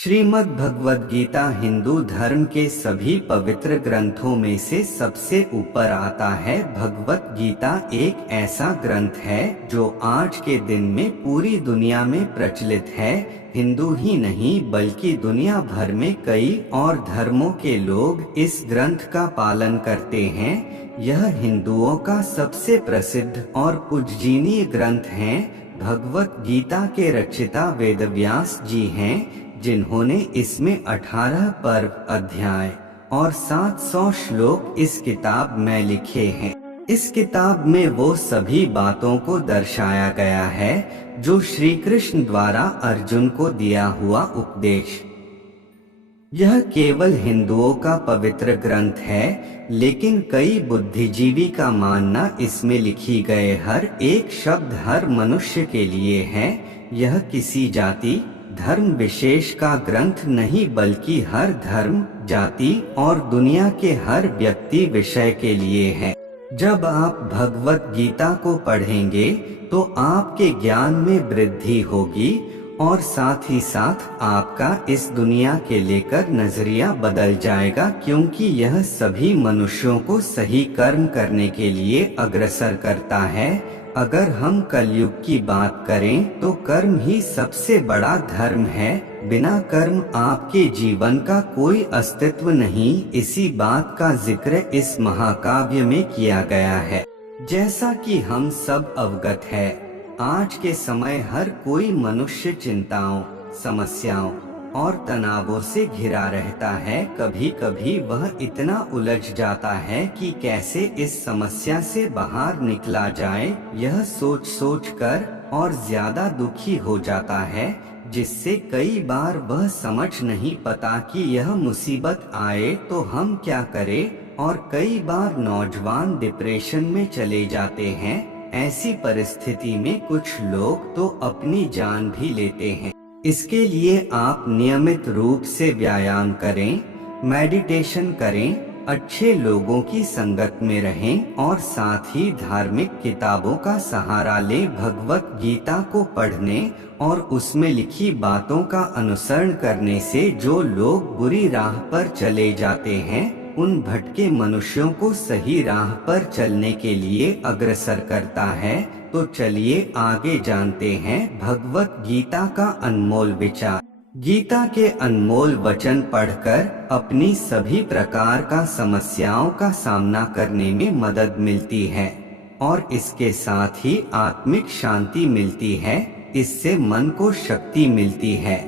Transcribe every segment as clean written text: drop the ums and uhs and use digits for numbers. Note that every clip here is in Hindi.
श्रीमद् भगवद गीता हिंदू धर्म के सभी पवित्र ग्रंथों में से सबसे ऊपर आता है। भगवद गीता एक ऐसा ग्रंथ है जो आज के दिन में पूरी दुनिया में प्रचलित है। हिंदू ही नहीं बल्कि दुनिया भर में कई और धर्मों के लोग इस ग्रंथ का पालन करते हैं। यह हिंदुओं का सबसे प्रसिद्ध और पूजनीय ग्रंथ है। भगवद गीता के रचयिता वेदव्यास जी हैं, जिन्होंने इसमें 18 पर्व, अध्याय और 700 श्लोक इस किताब में लिखे हैं। इस किताब में वो सभी बातों को दर्शाया गया है जो श्री कृष्ण द्वारा अर्जुन को दिया हुआ उपदेश। यह केवल हिंदुओं का पवित्र ग्रंथ है, लेकिन कई बुद्धिजीवी का मानना इसमें लिखी गए हर एक शब्द हर मनुष्य के लिए है। यह किसी जाति धर्म विशेष का ग्रंथ नहीं बल्कि हर धर्म, जाति और दुनिया के हर व्यक्ति विषय के लिए है। जब आप भगवद गीता को पढ़ेंगे तो आपके ज्ञान में वृद्धि होगी और साथ ही साथ आपका इस दुनिया के लेकर नजरिया बदल जाएगा, क्योंकि यह सभी मनुष्यों को सही कर्म करने के लिए अग्रसर करता है। अगर हम कलयुग की बात करें तो कर्म ही सबसे बड़ा धर्म है। बिना कर्म आपके जीवन का कोई अस्तित्व नहीं। इसी बात का जिक्र इस महाकाव्य में किया गया है। जैसा कि हम सब अवगत है, आज के समय हर कोई मनुष्य चिंताओं, समस्याओं और तनावों से घिरा रहता है। कभी कभी वह इतना उलझ जाता है कि कैसे इस समस्या से बाहर निकला जाए, यह सोच सोच कर और ज्यादा दुखी हो जाता है, जिससे कई बार वह समझ नहीं पाता कि यह मुसीबत आए तो हम क्या करें, और कई बार नौजवान डिप्रेशन में चले जाते हैं। ऐसी परिस्थिति में कुछ लोग तो अपनी जान भी लेते हैं। इसके लिए आप नियमित रूप से व्यायाम करें, मेडिटेशन करें, अच्छे लोगों की संगत में रहें और साथ ही धार्मिक किताबों का सहारा लें। भगवद गीता को पढ़ने और उसमें लिखी बातों का अनुसरण करने से जो लोग बुरी राह पर चले जाते हैं, उन भटके मनुष्यों को सही राह पर चलने के लिए अग्रसर करता है। तो चलिए आगे जानते हैं भगवद गीता का अनमोल विचार। गीता के अनमोल वचन पढ़कर अपनी सभी प्रकार का समस्याओं का सामना करने में मदद मिलती है और इसके साथ ही आत्मिक शांति मिलती है। इससे मन को शक्ति मिलती है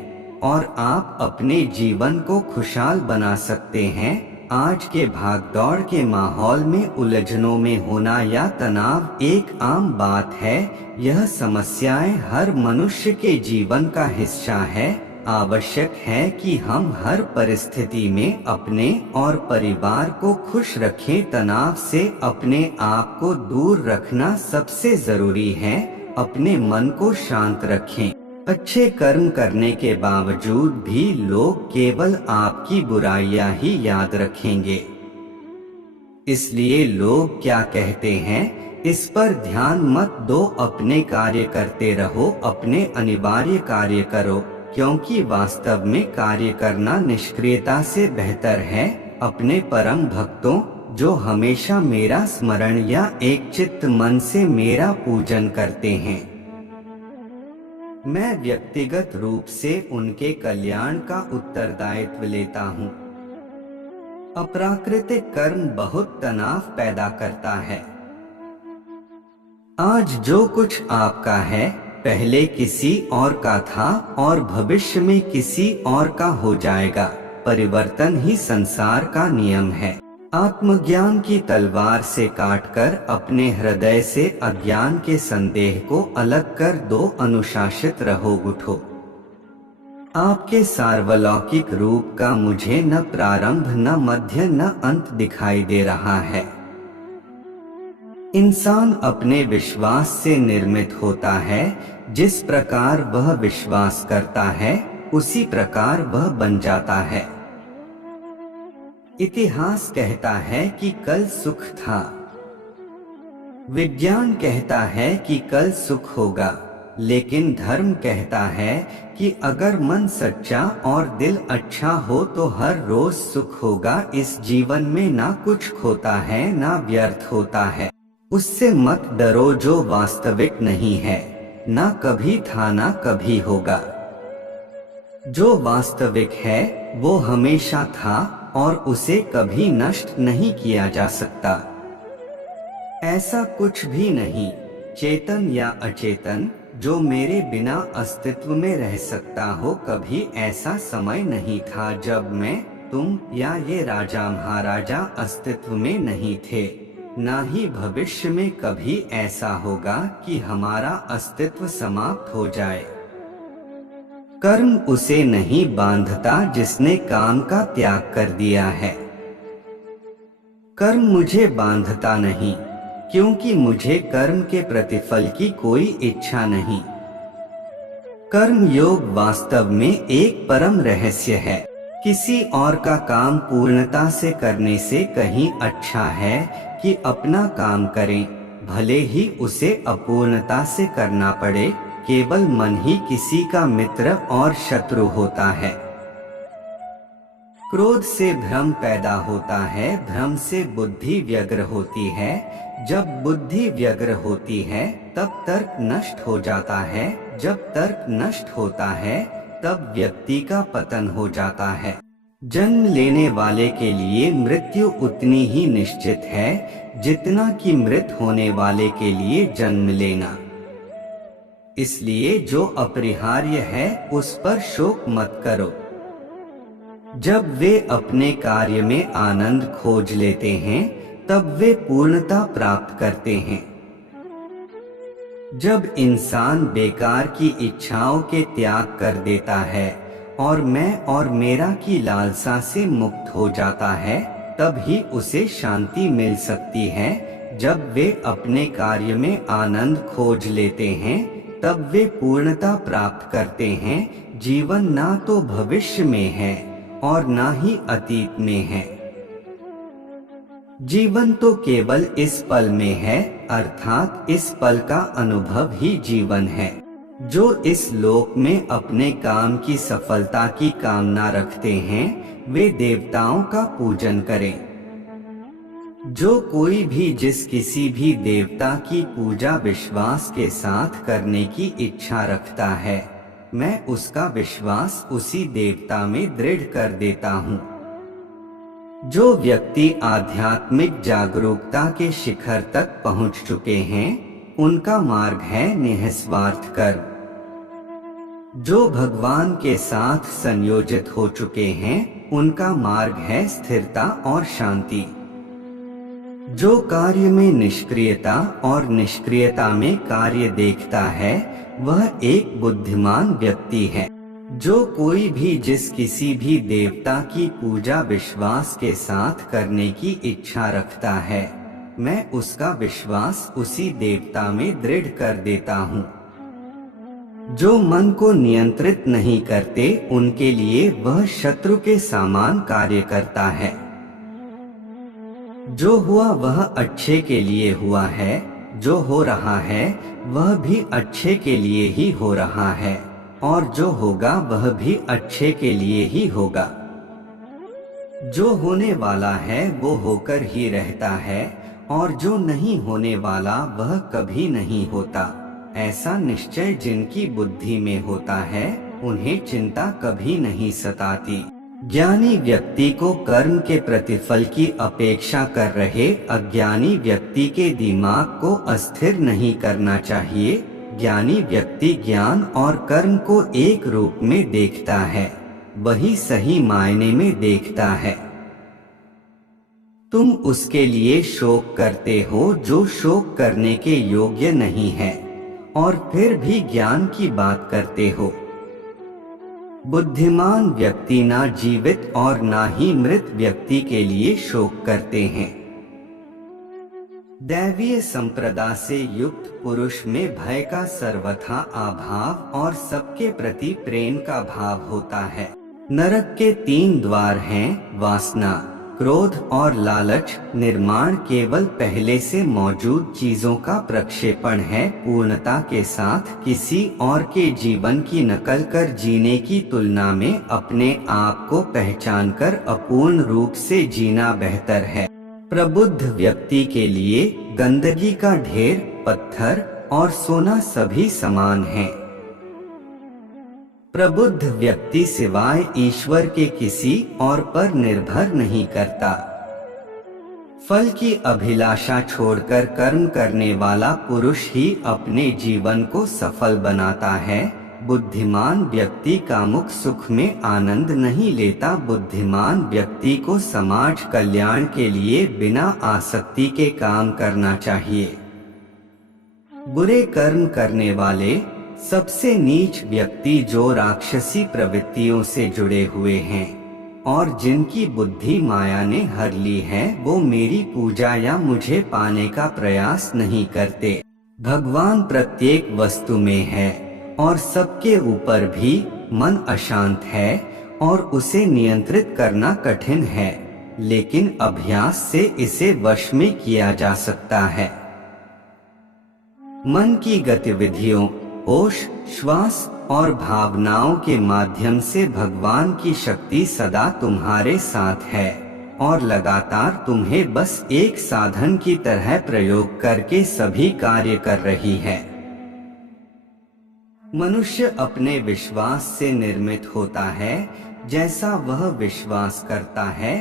और आप अपने जीवन को खुशहाल बना सकते हैं। आज के भागदौड़ के माहौल में उलझनों में होना या तनाव एक आम बात है। यह समस्याएं हर मनुष्य के जीवन का हिस्सा है। आवश्यक है कि हम हर परिस्थिति में अपने और परिवार को खुश रखें। तनाव से अपने आप को दूर रखना सबसे जरूरी है। अपने मन को शांत रखें। अच्छे कर्म करने के बावजूद भी लोग केवल आपकी बुराइयां ही याद रखेंगे। इसलिए लोग क्या कहते हैं, इस पर ध्यान मत दो। अपने कार्य करते रहो, अपने अनिवार्य कार्य करो, क्योंकि वास्तव में कार्य करना निष्क्रियता से बेहतर है। अपने परम भक्तों जो हमेशा मेरा स्मरण या एक चित्त मन से मेरा पूजन करते हैं, मैं व्यक्तिगत रूप से उनके कल्याण का उत्तरदायित्व लेता हूँ। अप्राकृतिक कर्म बहुत तनाव पैदा करता है। आज जो कुछ आपका है पहले किसी और का था और भविष्य में किसी और का हो जाएगा। परिवर्तन ही संसार का नियम है। आत्मज्ञान की तलवार से काटकर अपने हृदय से अज्ञान के संदेह को अलग कर दो। अनुशासित रहो, उठो। आपके सार्वलौकिक रूप का मुझे न प्रारंभ न मध्य न अंत दिखाई दे रहा है। इंसान अपने विश्वास से निर्मित होता है। जिस प्रकार वह विश्वास करता है उसी प्रकार वह बन जाता है। इतिहास कहता है कि कल सुख था, विज्ञान कहता है कि कल सुख होगा। लेकिन धर्म कहता है कि अगर मन सच्चा और दिल अच्छा हो तो हर रोज सुख होगा। इस जीवन में ना कुछ खोता है ना व्यर्थ होता है। उससे मत डरो जो वास्तविक नहीं है, ना कभी था ना कभी होगा। जो वास्तविक है वो हमेशा था और उसे कभी नष्ट नहीं किया जा सकता। ऐसा कुछ भी नहीं, चेतन या अचेतन, जो मेरे बिना अस्तित्व में रह सकता हो। कभी ऐसा समय नहीं था जब मैं, तुम या ये राजा महाराजा अस्तित्व में नहीं थे। ना ही भविष्य में कभी ऐसा होगा कि हमारा अस्तित्व समाप्त हो जाए। कर्म उसे नहीं बांधता जिसने काम का त्याग कर दिया है। कर्म मुझे बांधता नहीं, क्योंकि मुझे कर्म के प्रतिफल की कोई इच्छा नहीं। कर्म योग वास्तव में एक परम रहस्य है। किसी और का काम पूर्णता से करने से कहीं अच्छा है कि अपना काम करें, भले ही उसे अपूर्णता से करना पड़े। केवल मन ही किसी का मित्र और शत्रु होता है। क्रोध से भ्रम पैदा होता है, भ्रम से बुद्धि व्यग्र होती है। जब बुद्धि व्यग्र होती है तब तर्क नष्ट हो जाता है। जब तर्क नष्ट होता है तब व्यक्ति का पतन हो जाता है। जन्म लेने वाले के लिए मृत्यु उतनी ही निश्चित है जितना कि मृत होने वाले के लिए जन्म लेना। इसलिए जो अपरिहार्य है उस पर शोक मत करो। जब वे अपने कार्य में आनंद खोज लेते हैं तब वे पूर्णता प्राप्त करते हैं। जब इंसान बेकार की इच्छाओं के त्याग कर देता है और मैं और मेरा की लालसा से मुक्त हो जाता है, तब ही उसे शांति मिल सकती है। जब वे अपने कार्य में आनंद खोज लेते हैं तब वे पूर्णता प्राप्त करते हैं। जीवन ना तो भविष्य में है और ना ही अतीत में है। जीवन तो केवल इस पल में है, अर्थात इस पल का अनुभव ही जीवन है। जो इस लोक में अपने काम की सफलता की कामना रखते हैं वे देवताओं का पूजन करें। जो कोई भी जिस किसी भी देवता की पूजा विश्वास के साथ करने की इच्छा रखता है, मैं उसका विश्वास उसी देवता में दृढ़ कर देता हूँ। जो व्यक्ति आध्यात्मिक जागरूकता के शिखर तक पहुँच चुके हैं उनका मार्ग है निस्वार्थ कर्म। जो भगवान के साथ संयोजित हो चुके हैं उनका मार्ग है स्थिरता और शांति। जो कार्य में निष्क्रियता और निष्क्रियता में कार्य देखता है वह एक बुद्धिमान व्यक्ति है। जो कोई भी जिस किसी भी देवता की पूजा विश्वास के साथ करने की इच्छा रखता है, मैं उसका विश्वास उसी देवता में दृढ़ कर देता हूँ। जो मन को नियंत्रित नहीं करते उनके लिए वह शत्रु के समान कार्य करता है। जो हुआ वह अच्छे के लिए हुआ है, जो हो रहा है वह भी अच्छे के लिए ही हो रहा है और जो होगा वह भी अच्छे के लिए ही होगा। जो होने वाला है वो होकर ही रहता है और जो नहीं होने वाला वह कभी नहीं होता। ऐसा निश्चय जिनकी बुद्धि में होता है उन्हें चिंता कभी नहीं सताती। ज्ञानी व्यक्ति को कर्म के प्रतिफल की अपेक्षा कर रहे अज्ञानी व्यक्ति के दिमाग को अस्थिर नहीं करना चाहिए। ज्ञानी व्यक्ति ज्ञान और कर्म को एक रूप में देखता है, वही सही मायने में देखता है। तुम उसके लिए शोक करते हो जो शोक करने के योग्य नहीं है और फिर भी ज्ञान की बात करते हो। बुद्धिमान व्यक्ति ना जीवित और ना ही मृत व्यक्ति के लिए शोक करते हैं। दैवीय संप्रदा से युक्त पुरुष में भय का सर्वथा अभाव और सबके प्रति प्रेम का भाव होता है। नरक के 3 द्वार हैं, वासना, क्रोध और लालच निर्माण केवल पहले से मौजूद चीजों का प्रक्षेपण है। पूर्णता के साथ किसी और के जीवन की नकल कर जीने की तुलना में अपने आप को पहचानकर अपूर्ण रूप से जीना बेहतर है। प्रबुद्ध व्यक्ति के लिए गंदगी का ढेर, पत्थर और सोना सभी समान हैं। प्रबुद्ध व्यक्ति सिवाय ईश्वर के किसी और पर निर्भर नहीं करता। फल की अभिलाषा छोड़कर कर्म करने वाला पुरुष ही अपने जीवन को सफल बनाता है। बुद्धिमान व्यक्ति कामुक सुख में आनंद नहीं लेता। बुद्धिमान व्यक्ति को समाज कल्याण के लिए बिना आसक्ति के काम करना चाहिए। बुरे कर्म करने वाले सबसे नीच व्यक्ति जो राक्षसी प्रवृत्तियों से जुड़े हुए हैं और जिनकी बुद्धि माया ने हर ली है, वो मेरी पूजा या मुझे पाने का प्रयास नहीं करते। भगवान प्रत्येक वस्तु में है और सबके ऊपर भी। मन अशांत है और उसे नियंत्रित करना कठिन है, लेकिन अभ्यास से इसे वश में किया जा सकता है। मन की गतिविधियों, होश, श्वास और भावनाओं के माध्यम से भगवान की शक्ति सदा तुम्हारे साथ है और लगातार तुम्हें बस एक साधन की तरह प्रयोग करके सभी कार्य कर रही है। मनुष्य अपने विश्वास से निर्मित होता है। जैसा वह विश्वास करता है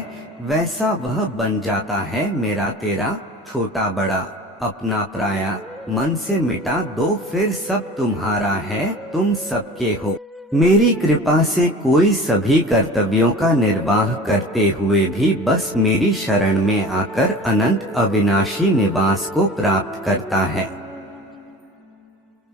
वैसा वह बन जाता है। मेरा तेरा, छोटा बड़ा, अपना पराया मन से मिटा दो, फिर सब तुम्हारा है, तुम सबके हो। मेरी कृपा से कोई सभी कर्तव्यों का निर्वाह करते हुए भी बस मेरी शरण में आकर अनंत अविनाशी निवास को प्राप्त करता है।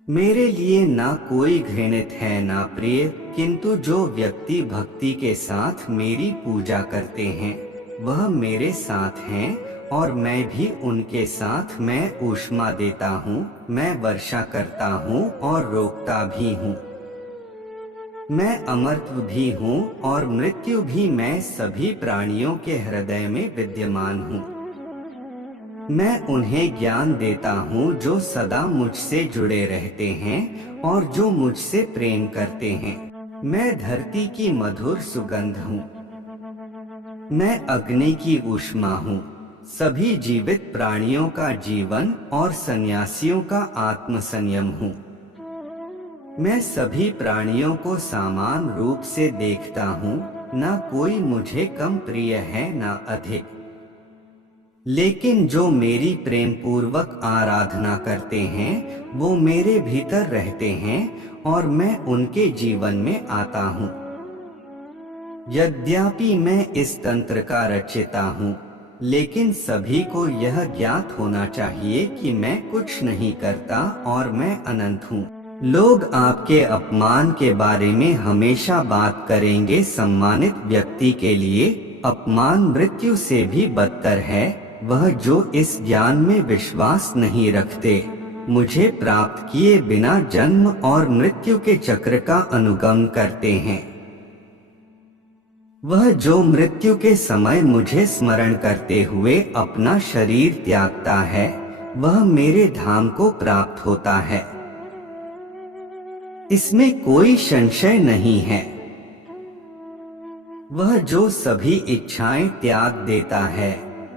मेरे लिए ना कोई घृणित है ना प्रिय, किंतु जो व्यक्ति भक्ति के साथ मेरी पूजा करते हैं वह मेरे साथ हैं और मैं भी उनके साथ। मैं ऊष्मा देता हूँ, मैं वर्षा करता हूँ और रोकता भी हूँ। मैं अमरत्व भी हूँ और मृत्यु भी। मैं सभी प्राणियों के हृदय में विद्यमान हूँ। मैं उन्हें ज्ञान देता हूँ जो सदा मुझसे जुड़े रहते हैं और जो मुझसे प्रेम करते हैं। मैं धरती की मधुर सुगंध हूँ। मैं अग्नि की ऊष्मा हूँ। सभी जीवित प्राणियों का जीवन और सन्यासियों का आत्म संयम हूँ। मैं सभी प्राणियों को समान रूप से देखता हूँ। ना कोई मुझे कम प्रिय है ना अधिक, लेकिन जो मेरी प्रेम पूर्वक आराधना करते हैं वो मेरे भीतर रहते हैं और मैं उनके जीवन में आता हूँ। यद्यपि मैं इस तंत्र का रचयिता हूँ, लेकिन सभी को यह ज्ञात होना चाहिए कि मैं कुछ नहीं करता और मैं अनंत हूँ। लोग आपके अपमान के बारे में हमेशा बात करेंगे। सम्मानित व्यक्ति के लिए अपमान मृत्यु से भी बदतर है। वह जो इस ज्ञान में विश्वास नहीं रखते, मुझे प्राप्त किए बिना जन्म और मृत्यु के चक्र का अनुगमन करते हैं। वह जो मृत्यु के समय मुझे स्मरण करते हुए अपना शरीर त्यागता है, वह मेरे धाम को प्राप्त होता है। इसमें कोई संशय नहीं है। वह जो सभी इच्छाएं त्याग देता है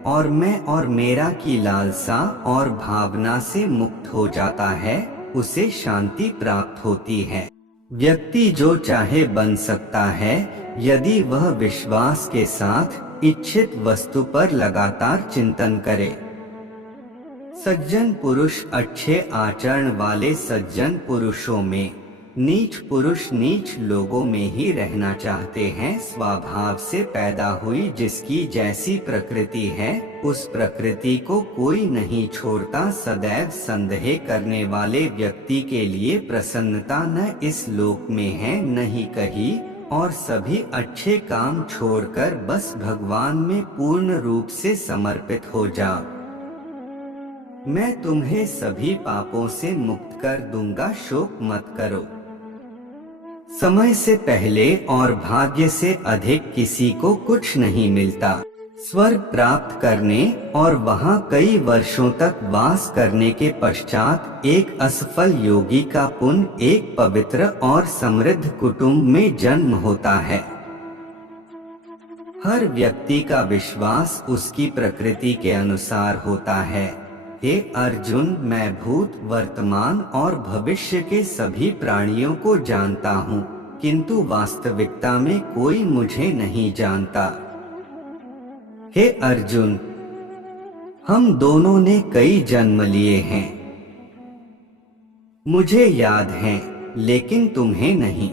और मैं और मेरा की लालसा और भावना से मुक्त हो जाता है, उसे शांति प्राप्त होती है। व्यक्ति जो चाहे बन सकता है यदि वह विश्वास के साथ इच्छित वस्तु पर लगातार चिंतन करे। सज्जन पुरुष अच्छे आचरण वाले सज्जन पुरुषों में, नीच पुरुष नीच लोगों में ही रहना चाहते हैं। स्वभाव से पैदा हुई जिसकी जैसी प्रकृति है, उस प्रकृति को कोई नहीं छोड़ता। सदैव संदेह करने वाले व्यक्ति के लिए प्रसन्नता न इस लोक में है न ही कहीं, और सभी अच्छे काम छोड़कर बस भगवान में पूर्ण रूप से समर्पित हो जाओ। मैं तुम्हें सभी पापों से मुक्त कर दूंगा, शोक मत करो। समय से पहले और भाग्य से अधिक किसी को कुछ नहीं मिलता। स्वर्ग प्राप्त करने और वहां कई वर्षों तक वास करने के पश्चात एक असफल योगी का पुण्य एक पवित्र और समृद्ध कुटुंब में जन्म होता है। हर व्यक्ति का विश्वास उसकी प्रकृति के अनुसार होता है। हे अर्जुन, मैं भूत, वर्तमान और भविष्य के सभी प्राणियों को जानता हूँ, किंतु वास्तविकता में कोई मुझे नहीं जानता। हे अर्जुन, हम दोनों ने कई जन्म लिए हैं। मुझे याद है, लेकिन तुम्हें नहीं।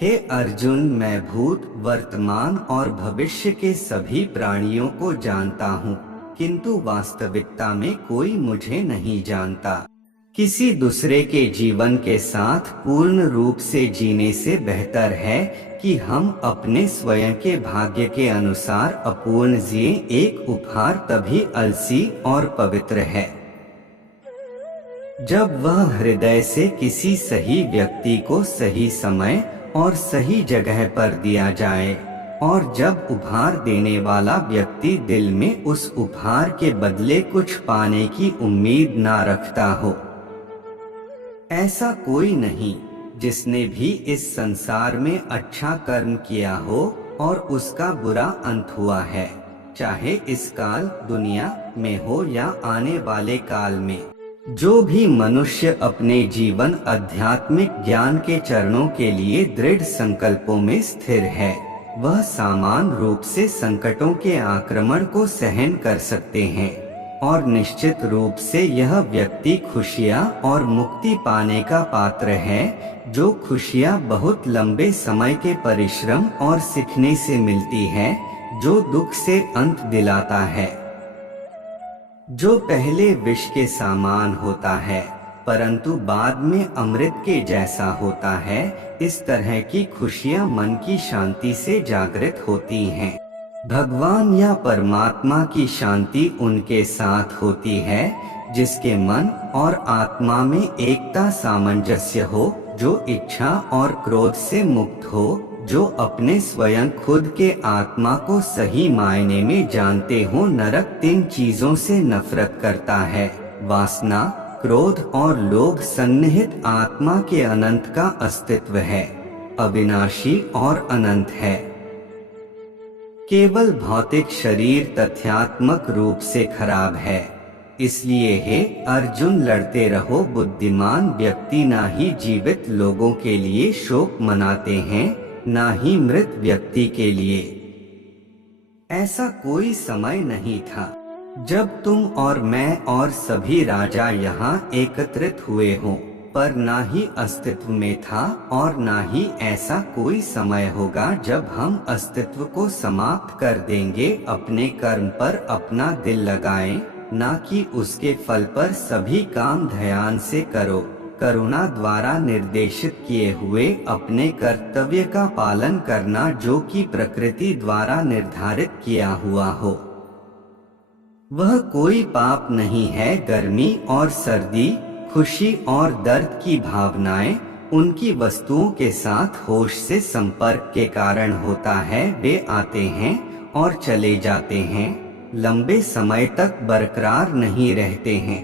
हे अर्जुन, मैं भूत, वर्तमान और भविष्य के सभी प्राणियों को जानता हूँ, किंतु वास्तविकता में कोई मुझे नहीं जानता। किसी दूसरे के जीवन के साथ पूर्ण रूप से जीने से बेहतर है कि हम अपने स्वयं के भाग्य के अनुसार अपूर्ण जिए। एक उपहार तभी अलसी और पवित्र है जब वह हृदय से किसी सही व्यक्ति को सही समय और सही जगह पर दिया जाए, और जब उपहार देने वाला व्यक्ति दिल में उस उपहार के बदले कुछ पाने की उम्मीद ना रखता हो। ऐसा कोई नहीं जिसने भी इस संसार में अच्छा कर्म किया हो और उसका बुरा अंत हुआ है, चाहे इस काल दुनिया में हो या आने वाले काल में। जो भी मनुष्य अपने जीवन आध्यात्मिक ज्ञान के चरणों के लिए दृढ़ संकल्पों में स्थिर है, वह समान रूप से संकटों के आक्रमण को सहन कर सकते हैं, और निश्चित रूप से यह व्यक्ति खुशियाँ और मुक्ति पाने का पात्र है। जो खुशियाँ बहुत लंबे समय के परिश्रम और सीखने से मिलती है, जो दुख से अंत दिलाता है, जो पहले विष के समान होता है परंतु बाद में अमृत के जैसा होता है। इस तरह की खुशियाँ मन की शांति से जागृत होती हैं। भगवान या परमात्मा की शांति उनके साथ होती है जिसके मन और आत्मा में एकता सामंजस्य हो, जो इच्छा और क्रोध से मुक्त हो, जो अपने स्वयं खुद के आत्मा को सही मायने में जानते हो। नरक 3 चीजों से नफरत करता है: वासना, क्रोध और लोभ। सन्निहित आत्मा के अनंत का अस्तित्व है, अविनाशी और अनंत है। केवल भौतिक शरीर तथ्यात्मक रूप से खराब है। इसलिए हे अर्जुन, लड़ते रहो। बुद्धिमान व्यक्ति ना ही जीवित लोगों के लिए शोक मनाते हैं, ना ही मृत व्यक्ति के लिए। ऐसा कोई समय नहीं था जब तुम और मैं और सभी राजा यहाँ एकत्रित हुए हों, पर ना ही अस्तित्व में था, और ना ही ऐसा कोई समय होगा जब हम अस्तित्व को समाप्त कर देंगे। अपने कर्म पर अपना दिल लगाएं, ना कि उसके फल पर। सभी काम ध्यान से करो, करुणा द्वारा निर्देशित किए हुए अपने कर्तव्य का पालन करना, जो कि प्रकृति द्वारा निर्धारित किया हुआ हो। वह कोई पाप नहीं है। गर्मी और सर्दी, खुशी और दर्द की भावनाएं उनकी वस्तुओं के साथ होश से संपर्क के कारण होता है। वे आते हैं और चले जाते हैं, लंबे समय तक बरकरार नहीं रहते हैं।